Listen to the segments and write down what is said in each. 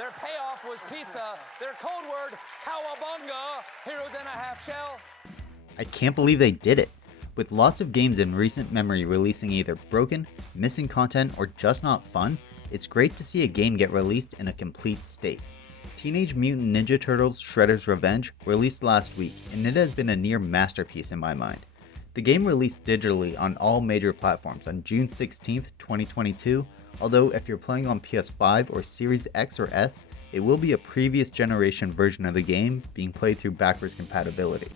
Their payoff was pizza. Their code word, cowabunga. Heroes in a half shell. I can't believe they did it. With lots of games in recent memory releasing either broken, missing content, or just not fun, it's great to see a game get released in a complete state. Teenage Mutant Ninja Turtles Shredder's Revenge released last week, and it has been a near masterpiece in my mind. The game released digitally on all major platforms on June 16th, 2022, although if you're playing on PS5 or Series X or S, it will be a previous generation version of the game being played through backwards compatibility.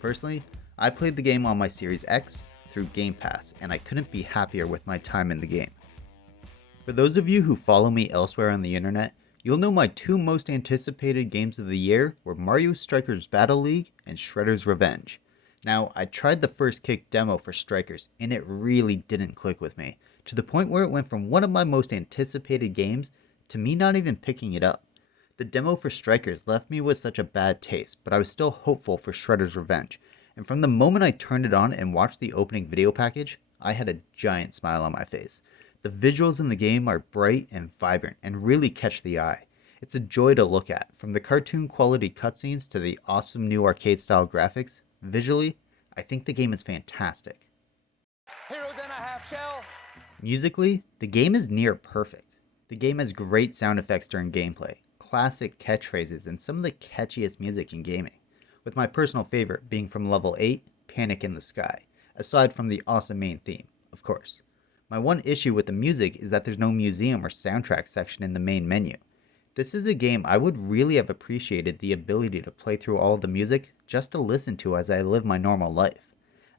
Personally, I played the game on my Series X through gamepass, and I couldn't be happier with my time in the game. For those of you who follow me elsewhere on the internet, you'll know my two most anticipated games of the year were Mario Strikers Battle League and Shredder's Revenge. Now, I tried the first kick demo for Strikers, and it really didn't click with me, to the point where it went from one of my most anticipated games to me not even picking it up. The demo for Strikers left me with such a bad taste, but I was still hopeful for Shredder's Revenge, and from the moment I turned it on and watched the opening video package, I had a giant smile on my face. The visuals in the game are bright and vibrant and really catch the eye. It's a joy to look at, from the cartoon quality cutscenes to the awesome new arcade style graphics. Visually, I think the game is fantastic. Heroes in a half shell. Musically, the game is near perfect. The game has great sound effects during gameplay, classic catchphrases, and some of the catchiest music in gaming, with my personal favorite being from level 8, Panic in the Sky, aside from the awesome main theme, of course. My one issue with the music is that there's no museum or soundtrack section in the main menu. This is a game I would really have appreciated the ability to play through all of the music just to listen to as I live my normal life.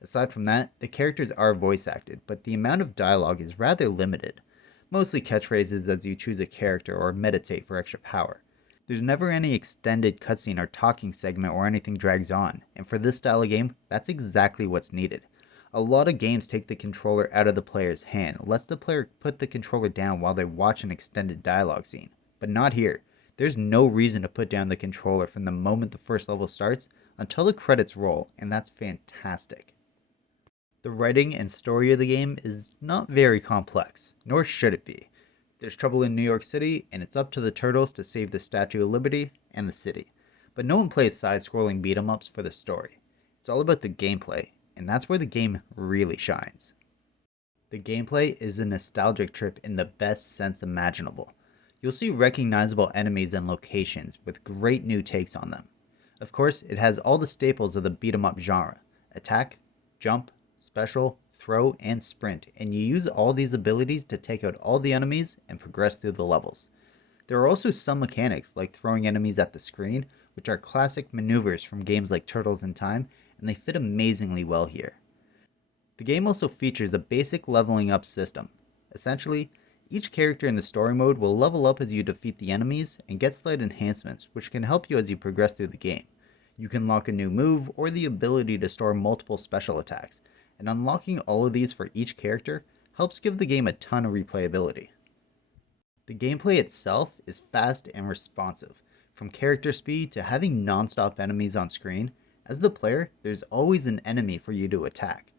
Aside from that, the characters are voice acted, but the amount of dialogue is rather limited. Mostly catchphrases as you choose a character or meditate for extra power. There's never any extended cutscene or talking segment where anything drags on, and for this style of game, that's exactly what's needed. A lot of games take the controller out of the player's hand, lets the player put the controller down while they watch an extended dialogue scene. But not here. There's no reason to put down the controller from the moment the first level starts until the credits roll, and that's fantastic. The writing and story of the game is not very complex, nor should it be. There's trouble in New York City, and it's up to the Turtles to save the Statue of Liberty and the city. But no one plays side-scrolling beat-em-ups for the story. It's all about the gameplay, and that's where the game really shines. The gameplay is a nostalgic trip in the best sense imaginable. You'll see recognizable enemies and locations with great new takes on them. Of course, it has all the staples of the beat-em-up genre: attack, jump, special, throw, and sprint, and you use all these abilities to take out all the enemies and progress through the levels. There are also some mechanics like throwing enemies at the screen, which are classic maneuvers from games like Turtles in Time, and they fit amazingly well here. The game also features a basic leveling up system. Essentially, each character in the story mode will level up as you defeat the enemies and get slight enhancements, which can help you as you progress through the game. You can unlock a new move or the ability to store multiple special attacks, and unlocking all of these for each character helps give the game a ton of replayability. The gameplay itself is fast and responsive, from character speed to having non-stop enemies on screen. As the player, there's always an enemy for you to attack.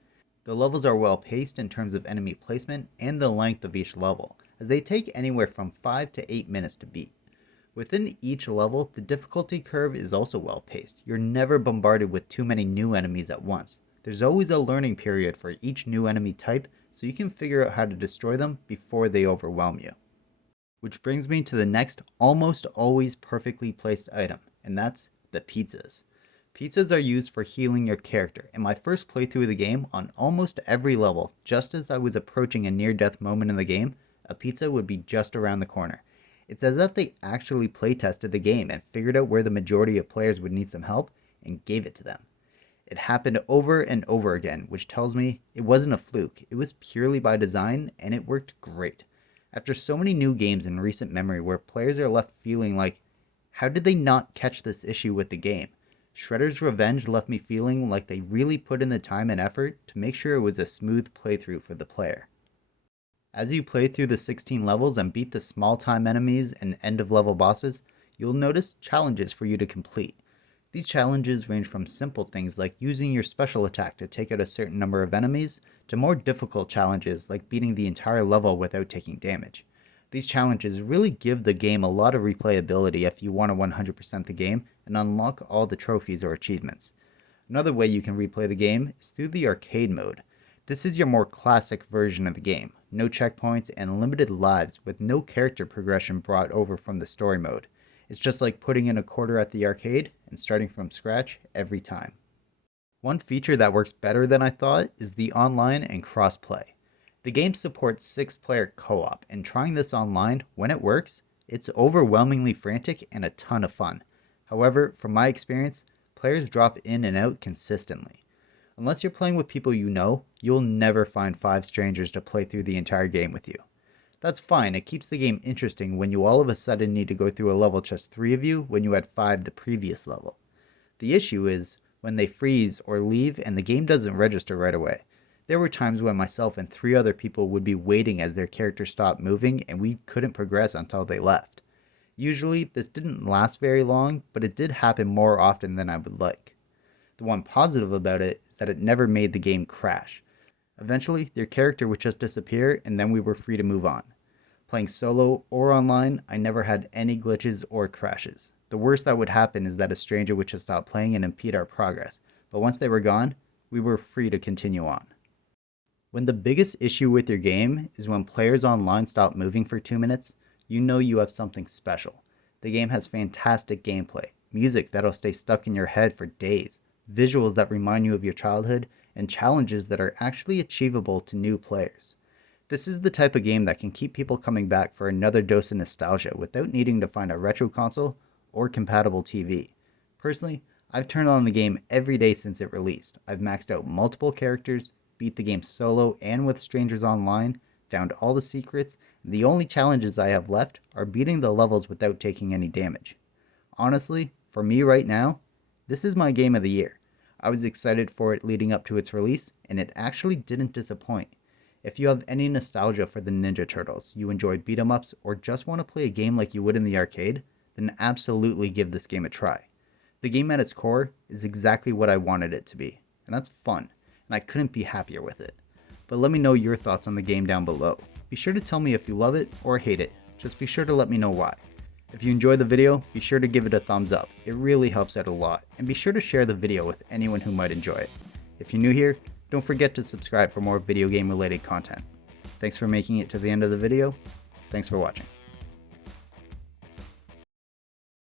The levels are well paced in terms of enemy placement and the length of each level, as they take anywhere from 5 to 8 minutes to beat. Within each level, the difficulty curve is also well paced. You're never bombarded with too many new enemies at once. There's always a learning period for each new enemy type, so you can figure out how to destroy them before they overwhelm you. Which brings me to the next almost always perfectly placed item, and that's the pizzas. Pizzas are used for healing your character. In my first playthrough of the game, on almost every level, just as I was approaching a near-death moment in the game, a pizza would be just around the corner. It's as if they actually playtested the game and figured out where the majority of players would need some help and gave it to them. It happened over and over again, which tells me it wasn't a fluke. It was purely by design, and it worked great. After so many new games in recent memory where players are left feeling like, how did they not catch this issue with the game? Shredder's Revenge left me feeling like they really put in the time and effort to make sure it was a smooth playthrough for the player. As you play through the 16 levels and beat the small-time enemies and end-of-level bosses, you'll notice challenges for you to complete. These challenges range from simple things like using your special attack to take out a certain number of enemies, to more difficult challenges like beating the entire level without taking damage. These challenges really give the game a lot of replayability if you want to 100% the game and unlock all the trophies or achievements. Another way you can replay the game is through the arcade mode. This is your more classic version of the game, no checkpoints and limited lives with no character progression brought over from the story mode. It's just like putting in a quarter at the arcade and starting from scratch every time. One feature that works better than I thought is the online and cross-play. The game supports 6-player co-op, and trying this online, when it works, it's overwhelmingly frantic and a ton of fun. However, from my experience, players drop in and out consistently. Unless you're playing with people you know, you'll never find 5 strangers to play through the entire game with you. That's fine, it keeps the game interesting when you all of a sudden need to go through a level just 3 of you when you had 5 the previous level. The issue is when they freeze or leave and the game doesn't register right away. There were times when myself and 3 other people would be waiting as their character stopped moving and we couldn't progress until they left. Usually, this didn't last very long, but it did happen more often than I would like. The one positive about it is that it never made the game crash. Eventually, their character would just disappear and then we were free to move on. Playing solo or online, I never had any glitches or crashes. The worst that would happen is that a stranger would just stop playing and impede our progress, but once they were gone, we were free to continue on. When the biggest issue with your game is when players online stop moving for 2 minutes, you know you have something special. The game has fantastic gameplay, music that'll stay stuck in your head for days, visuals that remind you of your childhood, and challenges that are actually achievable to new players. This is the type of game that can keep people coming back for another dose of nostalgia without needing to find a retro console or compatible TV. Personally, I've turned on the game every day since it released. I've maxed out multiple characters, beat the game solo and with strangers online, found all the secrets, and the only challenges I have left are beating the levels without taking any damage. Honestly, for me right now, this is my game of the year. I was excited for it leading up to its release, and it actually didn't disappoint. If you have any nostalgia for the Ninja Turtles, you enjoy beat-em-ups, or just want to play a game like you would in the arcade, then absolutely give this game a try. The game at its core is exactly what I wanted it to be, and that's fun, and I couldn't be happier with it. But let me know your thoughts on the game down below. Be sure to tell me if you love it or hate it. Just be sure to let me know why. If you enjoyed the video, be sure to give it a thumbs up. It really helps out a lot, and be sure to share the video with anyone who might enjoy it. If you're new here, don't forget to subscribe for more video game related content. Thanks for making it to the end of the video. Thanks for watching.